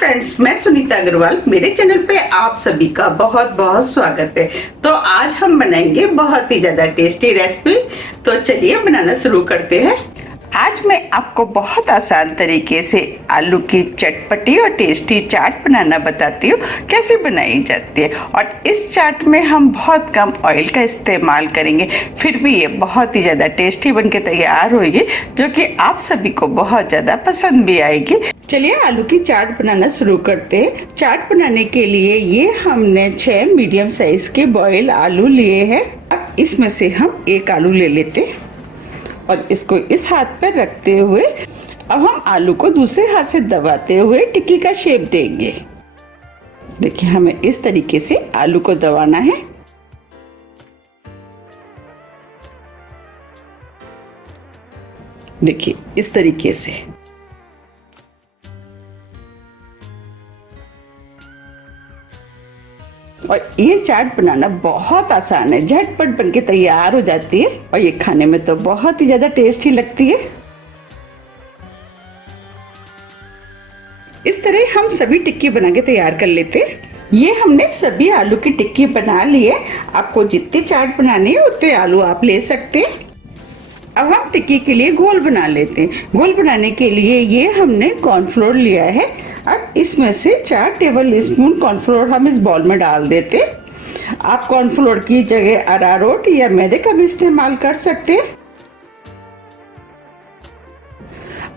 Friends, मैं सुनीता अग्रवाल। मेरे channel पे आप सभी का बहुत बहुत स्वागत है। तो आज हम बनाएंगे बहुत ही ज्यादा टेस्टी रेसिपी। तो चलिए बनाना शुरू करते हैं। आज मैं आपको बहुत आसान तरीके से आलू की चटपटी और टेस्टी चाट बनाना बताती हूँ, कैसे बनाई जाती है। और इस चाट में हम बहुत कम ऑयल का इस्तेमाल करेंगे, फिर भी ये बहुत ही ज़्यादा टेस्टी बनके तैयार होगी, जो कि आप सभी को बहुत ज़्यादा पसंद भी आएगी। चलिए आलू की चाट बनाना शुरू करते हैं। चाट बनाने के लिए ये हमने 6 मीडियम साइज के बॉयल आलू लिए हैं। अब इसमें से हम एक आलू ले लेते हैं और इसको इस हाथ पर रखते हुए अब हम आलू को दूसरे हाथ से दबाते हुए टिक्की का शेप देंगे। देखिए, हमें इस तरीके से आलू को दबाना है। देखिए, इस तरीके से। और ये चाट बनाना बहुत आसान है, झटपट बनके तैयार हो जाती है और ये खाने में तो बहुत ही ज्यादा टेस्टी लगती है। इस तरह हम सभी टिक्की बना के तैयार कर लेते हैं। ये हमने सभी आलू की टिक्की बना ली है। आपको जितनी चाट बनानी है उतने आलू आप ले सकते हैं। अब हम टिक्की के लिए घोल बना लेते हैं। घोल बनाने के लिए ये हमने कॉर्नफ्लोर लिया है। अब इसमें से 4 टेबल स्पून कॉर्नफ्लोर हम इस बाउल में डाल देते हैं। आप कॉर्नफ्लोर की जगह अरारोट या मैदे का भी इस्तेमाल कर सकते हैं।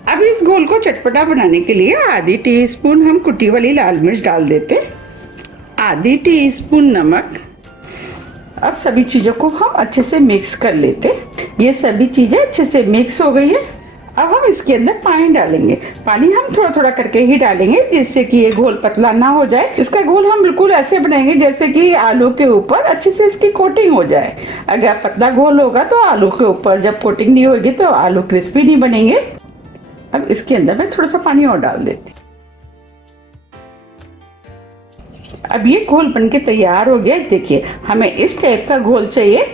अब इस घोल को चटपटा बनाने के लिए आधी टीस्पून हम कुटी वाली लाल मिर्च डाल देते हैं, आधी टीस्पून नमक। अब सभी चीजों को हम अच्छे से मिक्स कर लेते हैं। ये सभी चीजें अच्छे से मिक्स हो गई है। अब हम इसके अंदर पानी डालेंगे। पानी हम थोड़ा थोड़ा करके ही डालेंगे, जिससे कि ये घोल पतला ना हो जाए। इसका घोल हम बिल्कुल ऐसे बनाएंगे जैसे कि आलू के ऊपर अच्छे से इसकी कोटिंग हो जाए। अगर पतला घोल होगा तो आलू के ऊपर जब कोटिंग नहीं होगी तो आलू क्रिस्पी नहीं बनेंगे। अब इसके अंदर मैं थोड़ा सा पानी और डाल देती। अब ये घोल बनके तैयार हो गया। देखिए, हमें इस टाइप का घोल चाहिए।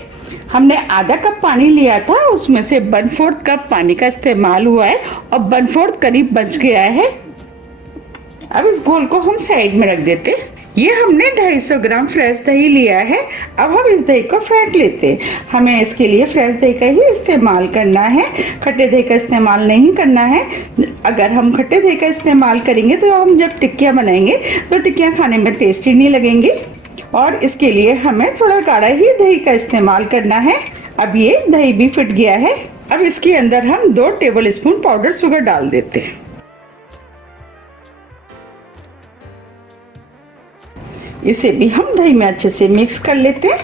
हमने आधा कप पानी लिया था, उसमें से 1/4 कप पानी का इस्तेमाल हुआ है और 1/4 करीब बच गया है। अब इस घोल को हम साइड में रख देते। ये हमने 250 ग्राम फ्रेश दही लिया है। अब हम इस दही को फेंट लेते हैं। हमें इसके लिए फ्रेश दही का ही इस्तेमाल करना है, खट्टे दही का इस्तेमाल नहीं करना है। अगर हम खट्टे दही का इस्तेमाल करेंगे तो हम जब टिक्कियाँ बनाएंगे तो टिक्कियाँ खाने में टेस्टी नहीं लगेंगी। और इसके लिए हमें थोड़ा गाढ़ा ही दही का इस्तेमाल करना है। अब ये दही भी फिट गया है। अब इसके अंदर हम 2 टेबल स्पून पाउडर शुगर डाल देते हैं। इसे भी हम दही में अच्छे से मिक्स कर लेते हैं।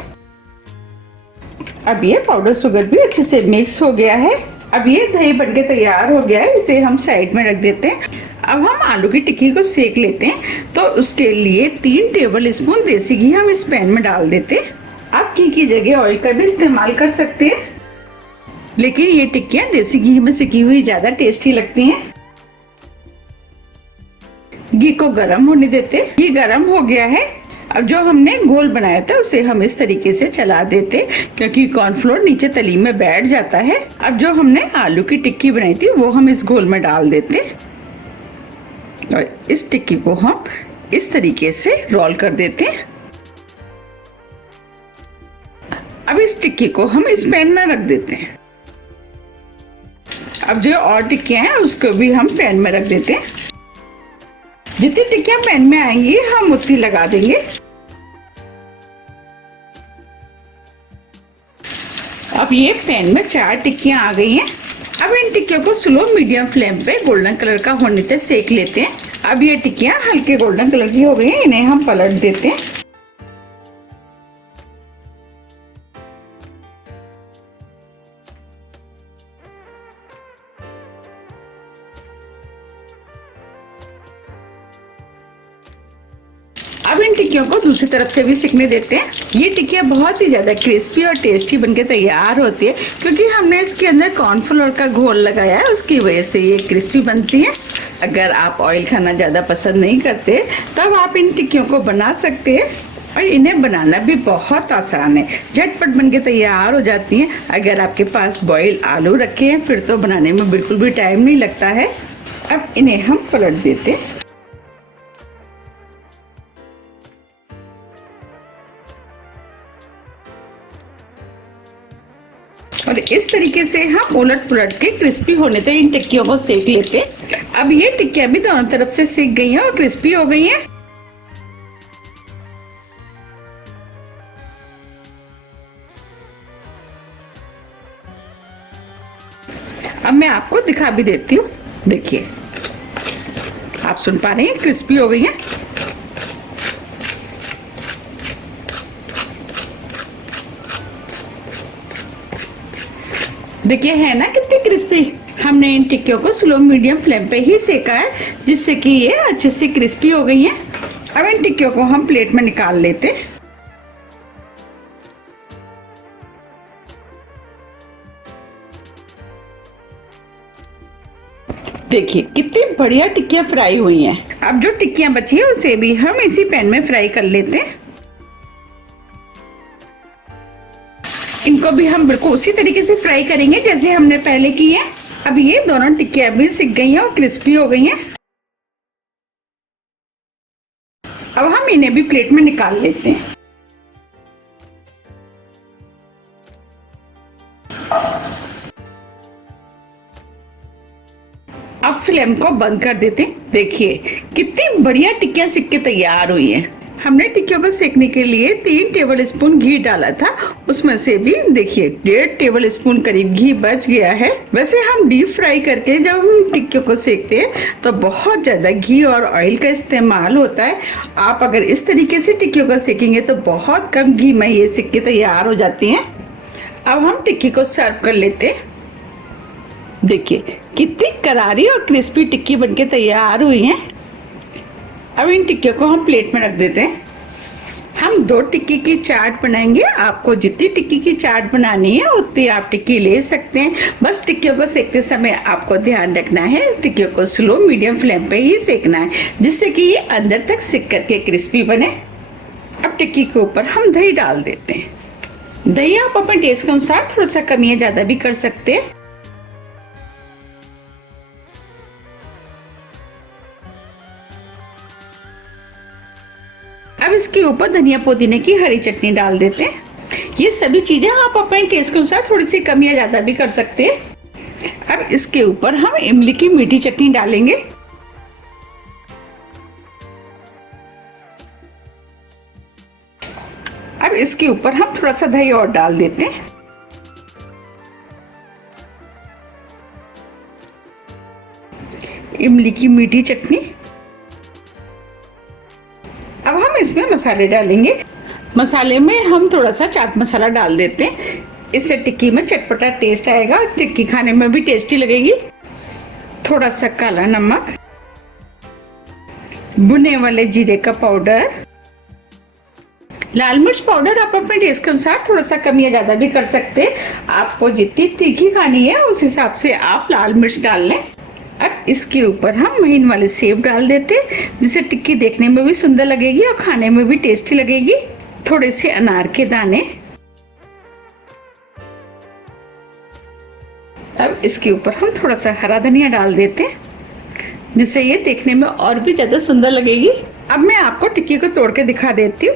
अब ये पाउडर शुगर भी अच्छे से मिक्स हो गया है। अब ये दही बनके तैयार हो गया है, इसे हम साइड में रख देते हैं। अब हम आलू की टिक्की को सेक लेते हैं। तो उसके लिए 3 टेबल स्पून देसी घी हम इस पैन में डाल देते हैं। आप घी की जगह ऑयल का भी इस्तेमाल कर सकते हैं, लेकिन ये टिक्कियाँ देसी घी में सेकी हुई ज्यादा टेस्टी लगती हैं। घी को गर्म होने देते। घी गर्म हो गया है। अब जो हमने घोल बनाया था उसे हम इस तरीके से चला देते, क्योंकि कॉर्नफ्लोर नीचे तली में बैठ जाता है। अब जो हमने आलू की टिक्की बनाई थी वो हम इस घोल में डाल देते और इस टिक्की को हम इस तरीके से रोल कर देते हैं। अब इस टिक्की को हम इस पैन में रख देते हैं। अब जो और टिक्कियां हैं उसको भी हम पैन में रख देते हैं। जितनी टिक्कियां पैन में आएंगी हम उतनी लगा देंगे। अब ये पैन में 4 टिक्कियां आ गई हैं। अब इन टिक्कियों को स्लो मीडियम फ्लेम पे गोल्डन कलर का होने तक सेक लेते हैं। अब ये टिक्कियां हल्के गोल्डन कलर की हो गई हैं, इन्हें हम पलट देते हैं। अब इन टिक्कियों को दूसरी तरफ से भी सिकने देते हैं। ये टिक्कियाँ बहुत ही ज्यादा क्रिस्पी और टेस्टी बनके तैयार होती है, क्योंकि हमने इसके अंदर कॉर्नफ्लोर का घोल लगाया है, उसकी वजह से ये क्रिस्पी बनती है। अगर आप ऑयल खाना ज्यादा पसंद नहीं करते तब आप इन टिक्कियों को बना सकते हैं। और इन्हें बनाना भी बहुत आसान है, झटपट बनके तैयार हो जाती हैं। अगर आपके पास बॉयल आलू रखे हैं फिर तो बनाने में बिल्कुल भी टाइम नहीं लगता है। अब इन्हें हम पलट देते हैं। और इस तरीके से हम उलट पुलट के क्रिस्पी होने तक इन टिक्कियों को सेक लेते हैं। अब ये टिक्कियां भी दोनों तरफ से सेक गई हैं और क्रिस्पी हो गई हैं। अब मैं आपको दिखा भी देती हूँ। देखिए, आप सुन पा रहे हैं, क्रिस्पी हो गई हैं। देखिए है ना कितनी क्रिस्पी। हमने इन टिक्कियों को स्लो मीडियम फ्लेम पे ही सेका है, जिससे कि ये अच्छे से क्रिस्पी हो गई हैं। अब इन टिक्कियों को हम प्लेट में निकाल लेते हैं। देखिए कितनी बढ़िया टिक्कियां फ्राई हुई हैं। अब जो टिक्कियां बची है उसे भी हम इसी पैन में फ्राई कर लेते हैं। इनको भी हम बिल्कुल उसी तरीके से फ्राई करेंगे जैसे हमने पहले की है। अब ये दोनों टिक्कियां भी सिक गई हैं और क्रिस्पी हो गई हैं। अब हम इन्हें भी प्लेट में निकाल लेते हैं। अब फ्लेम को बंद कर देते हैं। देखिए कितनी बढ़िया टिक्कियां सिक के तैयार हुई हैं। हमने टिक्कियों को सेकने के लिए 3 टेबल स्पून घी डाला था, उसमें से भी देखिए 1.5 टेबल स्पून करीब घी बच गया है। वैसे हम डीप फ्राई करके जब हम टिक्कियों को सेकते हैं तो बहुत ज्यादा घी और ऑयल का इस्तेमाल होता है। आप अगर इस तरीके से टिक्कियों को सेकेंगे तो बहुत कम घी में ये सिक के तैयार हो जाती हैं। अब हम टिक्की को सर्व कर लेते हैं। देखिए कितनी करारी और क्रिस्पी टिक्की बनके तैयार हुई हैं। अब इन टिक्कियों को हम प्लेट में रख देते हैं। हम 2 टिक्की की चाट बनाएंगे। आपको जितनी टिक्की की चाट बनानी है उतनी आप टिक्की ले सकते हैं। बस टिक्कियों को सेकते समय आपको ध्यान रखना है, टिक्कियों को स्लो मीडियम फ्लेम पे ही सेकना है, जिससे कि ये अंदर तक सिक करके क्रिस्पी बने। अब टिक्की के ऊपर हम दही डाल देते हैं। दही आप अपने टेस्ट के अनुसार थोड़ा सा कम या ज्यादा भी कर सकते हैं। अब इसके ऊपर धनिया पुदीने की हरी चटनी डाल देते हैं। ये सभी चीजें आप अपने टेस्ट के अनुसार थोड़ी सी कम या ज्यादा भी कर सकते हैं। अब इसके ऊपर हम इमली की मीठी चटनी डालेंगे। अब इसके ऊपर हम थोड़ा सा दही और डाल देते हैं। इमली की मीठी चटनी। अब हम इसमें मसाले डालेंगे। मसाले में हम थोड़ा सा चाट मसाला डाल देते हैं, इससे टिक्की में चटपटा टेस्ट आएगा, टिक्की खाने में भी टेस्टी लगेगी। थोड़ा सा काला नमक, भुने वाले जीरे का पाउडर, लाल मिर्च पाउडर आप अपने टेस्ट के अनुसार थोड़ा सा कम या ज्यादा भी कर सकते हैं। आपको जितनी तीखी खानी है उस हिसाब से आप लाल मिर्च डाल लें। अब इसके ऊपर हम महीन वाले सेब डाल देते हैं, जिससे टिक्की देखने में भी सुंदर लगेगी और खाने में भी टेस्टी लगेगी। थोड़े से अनार के दाने। अब इसके ऊपर हम थोड़ा सा हरा धनिया डाल देते हैं, जिससे ये देखने में और भी ज्यादा सुंदर लगेगी। अब मैं आपको टिक्की को तोड़ के दिखा देती हूँ।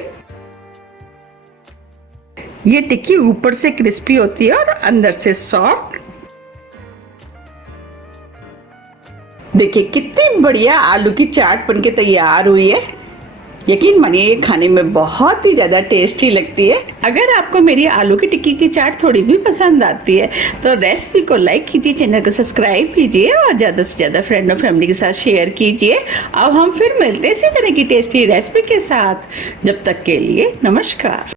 ये टिक्की ऊपर से क्रिस्पी होती है और अंदर से सॉफ्ट। देखिए कितनी बढ़िया आलू की चाट बनके तैयार हुई है। यकीन मानिए ये खाने में बहुत ही ज़्यादा टेस्टी लगती है। अगर आपको मेरी आलू की टिक्की की चाट थोड़ी भी पसंद आती है तो रेसिपी को लाइक कीजिए, चैनल को सब्सक्राइब कीजिए और ज़्यादा से ज़्यादा फ्रेंड और फैमिली के साथ शेयर कीजिए। अब हम फिर मिलते हैं इसी तरह की टेस्टी रेसिपी के साथ। जब तक के लिए नमस्कार।